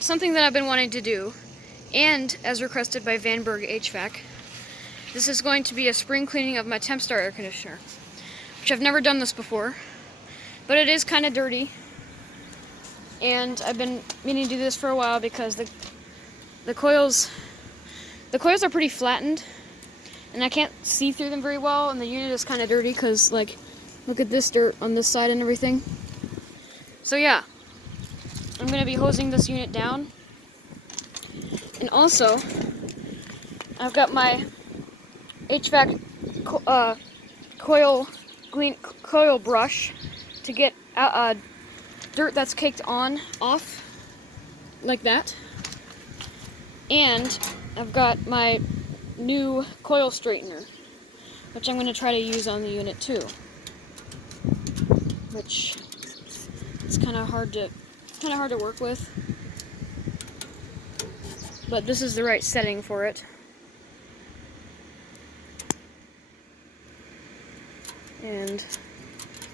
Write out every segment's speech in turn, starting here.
something that I've been wanting to do, and as requested by Vann Berg HVAC, this is going to be a spring cleaning of my Tempstar air conditioner, which I've never done this before, but it is kind of dirty, and I've been meaning to do this for a while because the coils are pretty flattened, and I can't see through them very well, and the unit is kind of dirty because, like, look at this dirt on this side and everything. So yeah, I'm going to be hosing this unit down. And also, I've got my HVAC coil brush to get dirt that's caked off, like that. And I've got my new coil straightener, which I'm going to try to use on the unit too. Which it's kind of hard to work with, but this is the right setting for it. And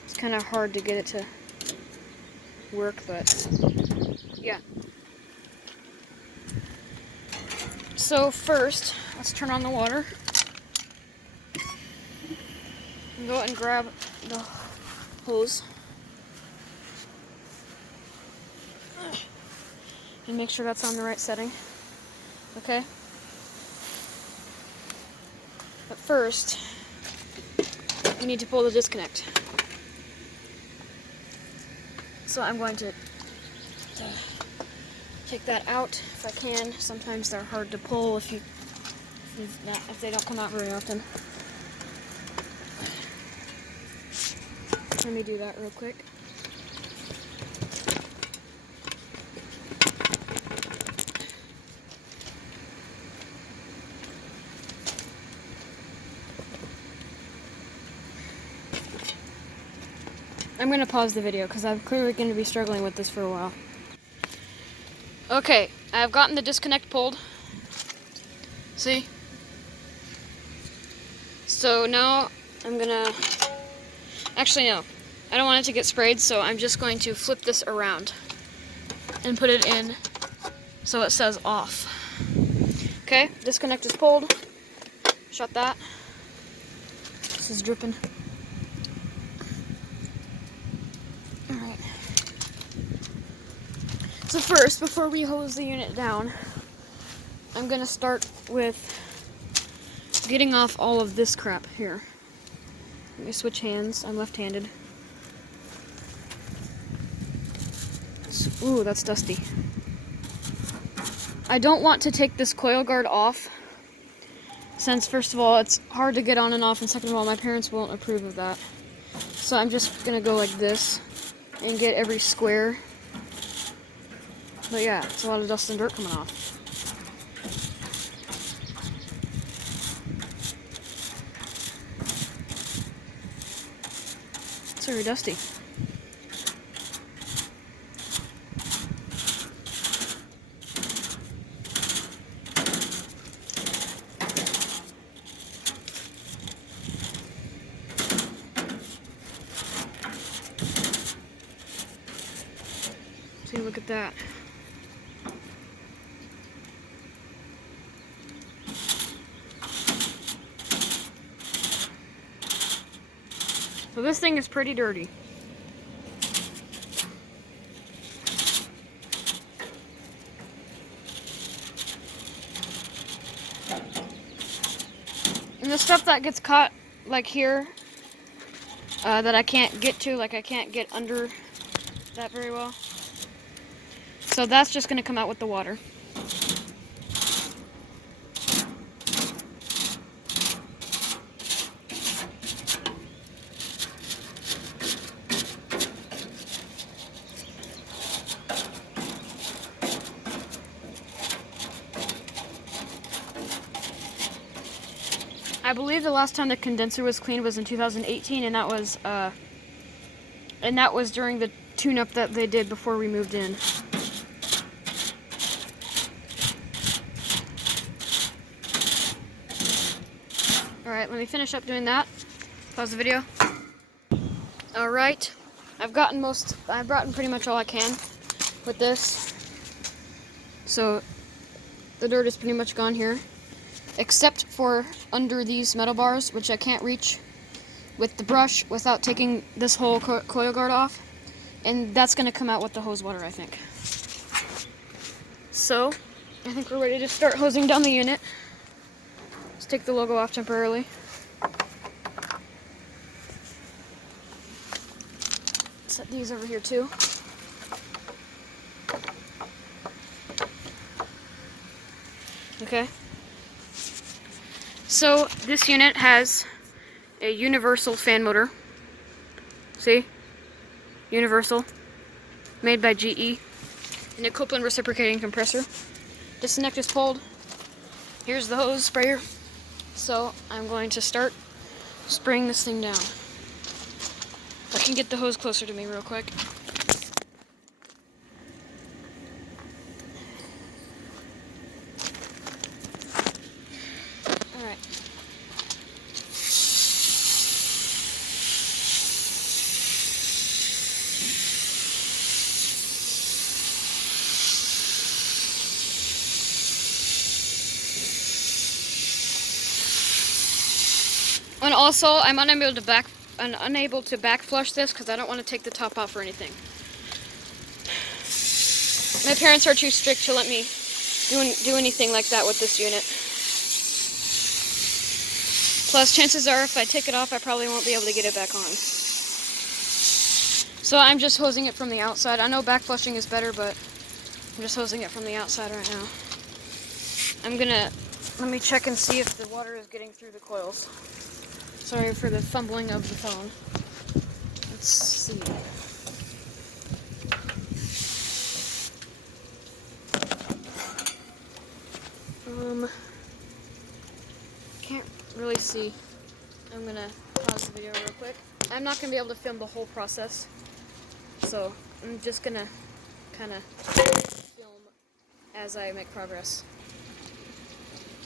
it's kind of hard to get it to work, but yeah. So first, let's turn on the water and go and grab the hose and make sure that's on the right setting. Okay? But first, we need to pull the disconnect. So I'm going to take that out if I can. Sometimes they're hard to pull if they don't come out very often. Let me do that real quick. I'm going to pause the video because I'm clearly going to be struggling with this for a while. Okay, I've gotten the disconnect pulled. See? So now I'm going to... Actually, no. I don't want it to get sprayed, so I'm just going to flip this around and put it in so it says off. Okay, disconnect is pulled. Shut that. This is dripping. Alright. So first, before we hose the unit down, I'm going to start with getting off all of this crap here. Let me switch hands. I'm left-handed. Ooh, that's dusty. I don't want to take this coil guard off, since first of all, it's hard to get on and off, and second of all, my parents won't approve of that. So I'm just gonna go like this and get every square. But yeah, it's a lot of dust and dirt coming off. It's very dusty. See, look at that. So this thing is pretty dirty. And the stuff that gets caught, like here, that I can't get to, like I can't get under that very well. So that's just going to come out with the water. I believe the last time the condenser was cleaned was in 2018, and that was during the tune-up that they did before we moved in. Alright, let me finish up doing that. Pause the video. Alright, I've gotten pretty much all I can with this. So the dirt is pretty much gone here, except for under these metal bars, which I can't reach with the brush without taking this whole coil guard off. And that's going to come out with the hose water, I think. So, I think we're ready to start hosing down the unit. Let's take the logo off temporarily. Set these over here too. Okay. So, this unit has a universal fan motor. See? Universal. Made by GE. And a Copeland reciprocating compressor. Disconnect is pulled. Here's the hose sprayer. So I'm going to start spraying this thing down. If I can get the hose closer to me real quick. Alright. And also, I'm unable to back flush this because I don't want to take the top off or anything. My parents are too strict to let me do anything like that with this unit. Plus, chances are if I take it off, I probably won't be able to get it back on. So I'm just hosing it from the outside. I know back flushing is better, but I'm just hosing it from the outside right now. Let me check and see if the water is getting through the coils. Sorry for the fumbling of the phone. Let's see. Can't really see. I'm gonna pause the video real quick. I'm not gonna be able to film the whole process, so I'm just gonna kind of film as I make progress.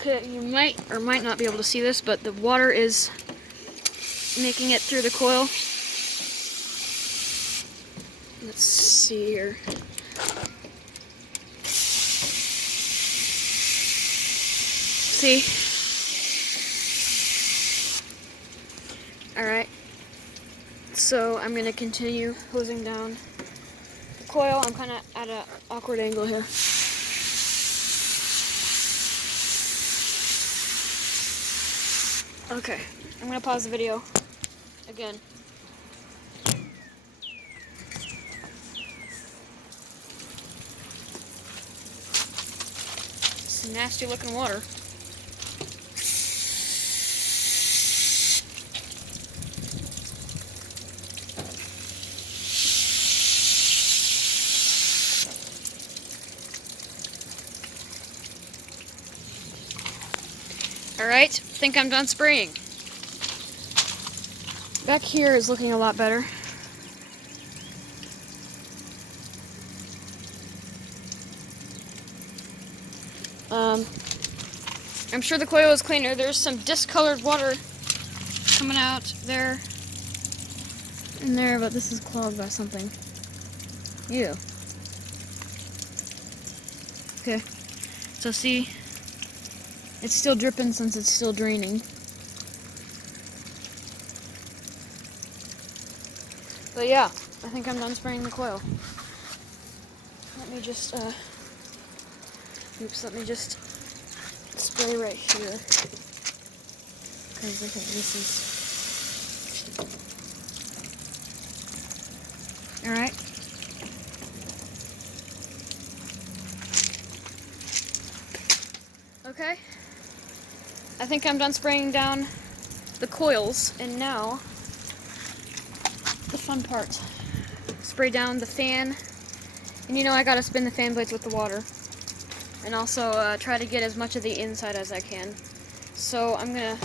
Okay, you might or might not be able to see this, but the water is making it through the coil. Let's see here. See? Alright. So I'm going to continue hosing down the coil. I'm kind of at an awkward angle here. Okay, I'm going to pause the video again. Some nasty looking water. Alright, think I'm done spraying. Back here is looking a lot better. I'm sure the coil is cleaner. There's some discolored water coming out there and there, but this is clogged by something. Ew. Okay, so see, it's still dripping since it's still draining. But yeah, I think I'm done spraying the coil. Let me just, let me just spray right here. Because I think this is... Alright. Okay. I think I'm done spraying down the coils, and now the fun part. Spray down the fan, and you know I gotta spin the fan blades with the water, and also try to get as much of the inside as I can. So I'm gonna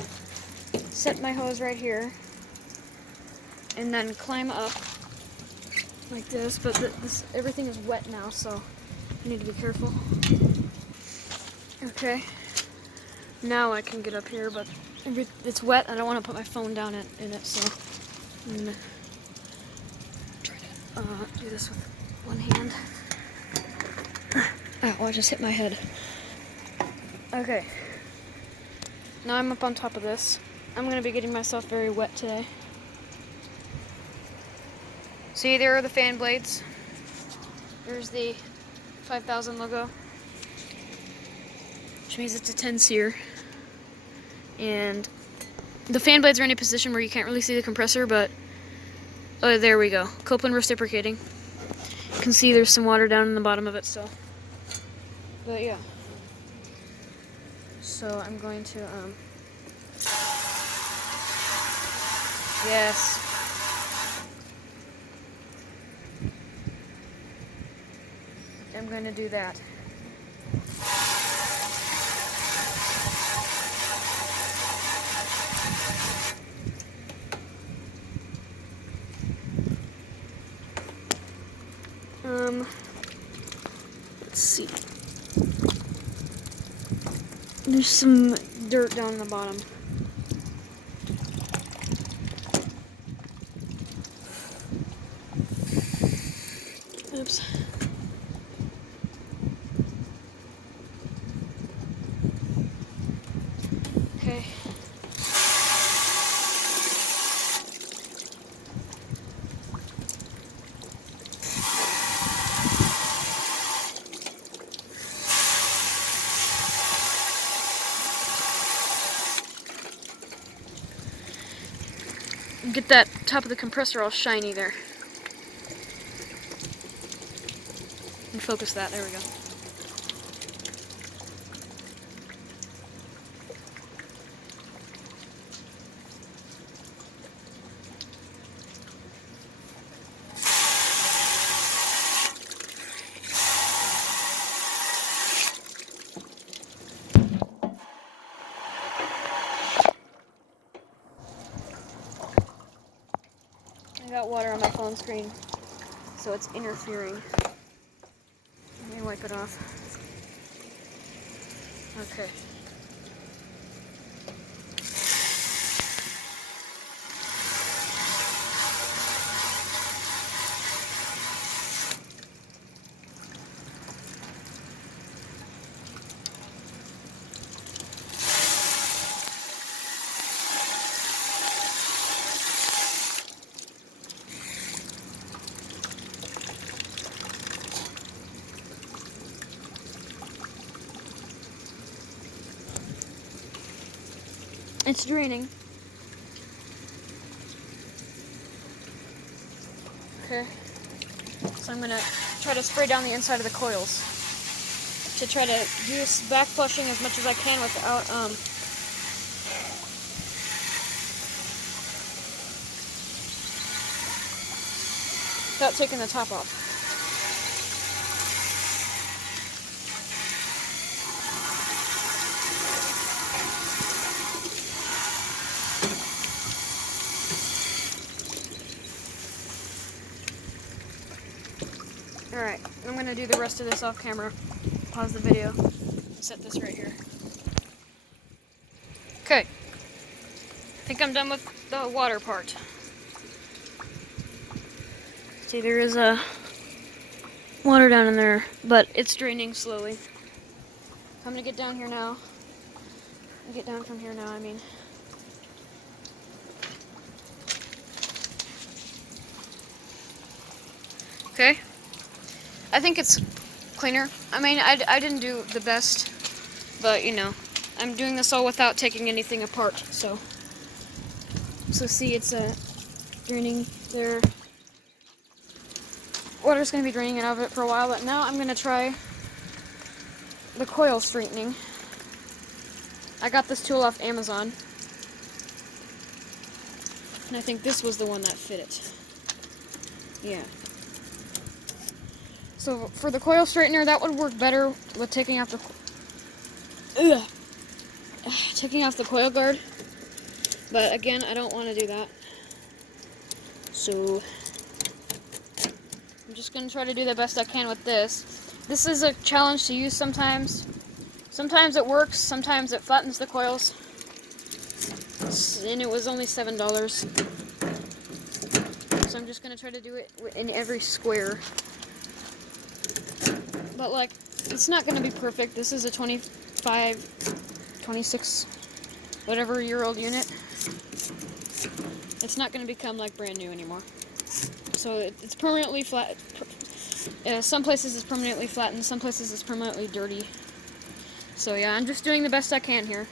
set my hose right here, and then climb up like this, but everything is wet now, so I need to be careful. Okay, now I can get up here, but it's wet. I don't want to put my phone down in it, so I'm gonna try to do this with one hand. Ow, I just hit my head. Okay. Now I'm up on top of this. I'm going to be getting myself very wet today. See, there are the fan blades. There's the 5000 logo, which means it's a 10 seer. And the fan blades are in a position where you can't really see the compressor, but oh, there we go. Copeland reciprocating. You can see there's some water down in the bottom of it still. But yeah. So I'm going to, yes. I'm going to do that. Let's see. There's some dirt down the bottom. Oops. Okay. Get that top of the compressor all shiny there. And focus that, there we go. I got water on my phone screen, so it's interfering. Let me wipe it off. Okay. It's draining. Okay. So I'm gonna try to spray down the inside of the coils to try to do this back flushing as much as I can without taking the top off. Alright, I'm going to do the rest of this off camera. Pause the video. Set this right here. Okay. I think I'm done with the water part. See, there is water down in there, but it's draining slowly. I'm going to get down here now. Get down from here now, I mean. Okay. I think it's cleaner. I mean, I didn't do the best, but you know, I'm doing this all without taking anything apart, so see, it's draining there. Water's going to be draining out of it for a while, but now I'm going to try the coil straightening. I got this tool off Amazon, and I think this was the one that fit it. Yeah. So for the coil straightener, that would work better with taking off the coil guard. But again, I don't want to do that. So I'm just going to try to do the best I can with this. This is a challenge to use sometimes. Sometimes it works, sometimes it flattens the coils. And it was only $7. So I'm just going to try to do it in every square. But like, It's not going to be perfect. This is a 25, 26, whatever year old unit. It's not going to become like brand new anymore. So it's permanently flat. Some places it's permanently flattened, some places it's permanently dirty. So yeah, I'm just doing the best I can here.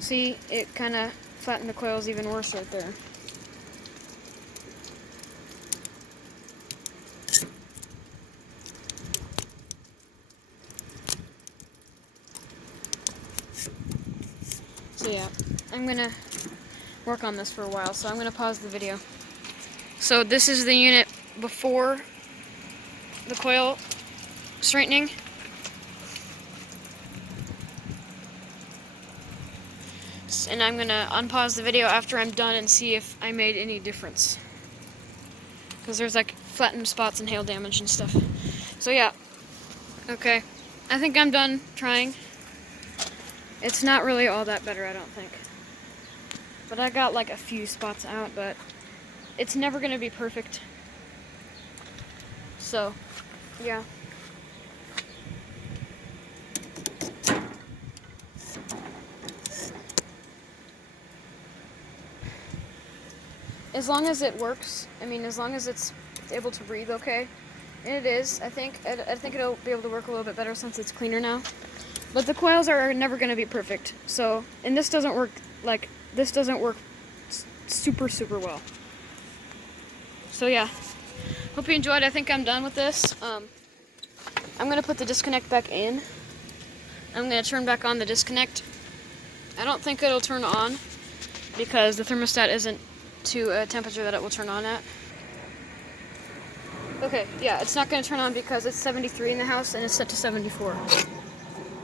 See, it kind of flattened the coils even worse right there. So yeah, I'm gonna work on this for a while, so I'm gonna pause the video. So this is the unit before the coil straightening. And I'm gonna unpause the video after I'm done and see if I made any difference. Because there's like flattened spots and hail damage and stuff. So yeah, okay. I think I'm done trying. It's not really all that better, I don't think. But I got like a few spots out, but it's never gonna be perfect. So, yeah. As long as it works, I mean, as long as it's able to breathe okay, and it is, I think it'll be able to work a little bit better since it's cleaner now. But the coils are never going to be perfect, so, and this doesn't work super well. So yeah, hope you enjoyed. I think I'm done with this. I'm going to put the disconnect back in. I'm going to turn back on the disconnect. I don't think it'll turn on because the thermostat isn't to a temperature that it will turn on at. Okay, yeah, it's not going to turn on because it's 73 in the house and it's set to 74.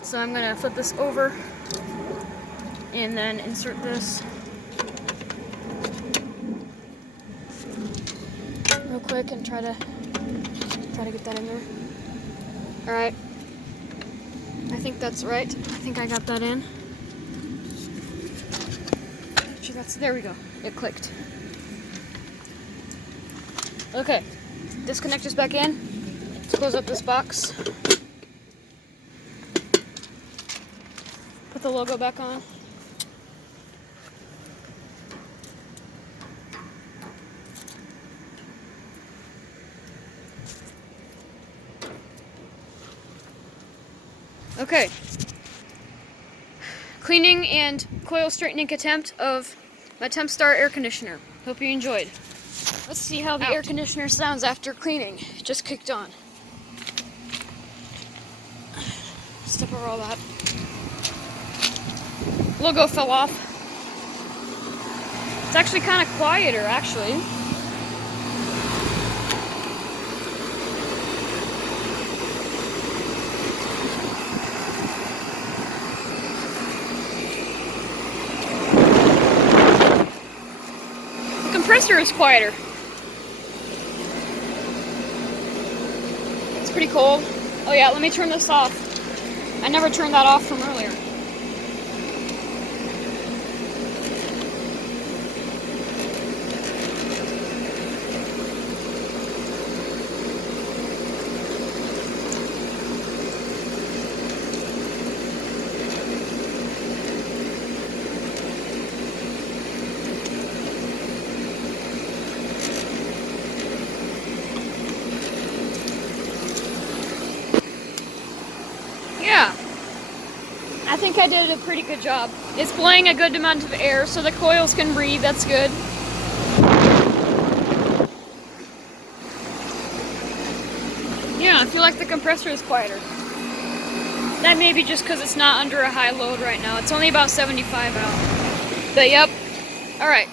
So I'm going to flip this over and then insert this real quick and try to get that in there. Alright, I think that's right. I think I got that in. Actually, there we go. It clicked. Okay, disconnect this back in. Let's close up this box. Put the logo back on. Okay. Cleaning and coil straightening attempt of my Tempstar air conditioner. Hope you enjoyed. Let's see how the air conditioner sounds after cleaning. It just kicked on. Step over all that. Logo fell off. It's actually kind of quieter, actually. The compressor is quieter. It's pretty cold. Oh yeah, let me turn this off. I never turned that off from earlier. Yeah, I think I did a pretty good job. It's blowing a good amount of air so the coils can breathe, that's good. Yeah, I feel like the compressor is quieter. That may be just because it's not under a high load right now. It's only about 75 out. But yep, alright.